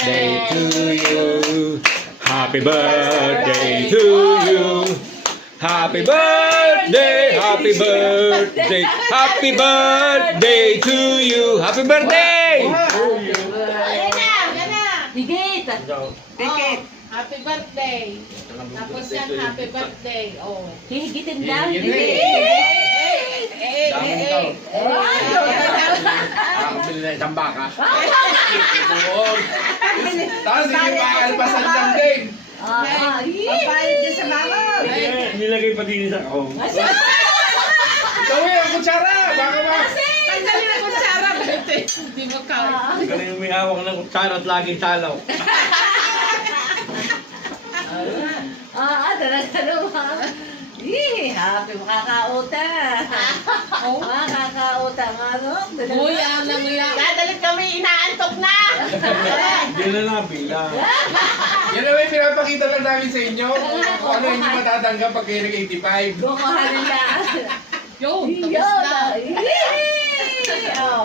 birthday to you. Happy birthday to you. Happy birthday, happy birthday, happy birthday to you. Happy birthday! Higit! Ticket. Happy birthday. Tapos yan, happy birthday. Oh. Hihigitin lang. Ako pili na isang baka. Tapos hindi maalpasan lang din. Papalit niya sa mama. Nilagay pa din sa kahong. Gawin ang kutsara. Baka ba? Tanggalin na kutsara. Hindi mo kawin. Galing may hawak ng kutsara at laging salaw. Talaga naman. Happy makakautang. Makakautang, ano? Buya na buya. Dadalit kami, inaantok na. Hindi na nabilang. Yan naman yung pinapakita lang namin sa inyo. Kung ano hindi matatanggap pag kayo nag-85. Kukuhanin na. Yun, tapos na. Oh.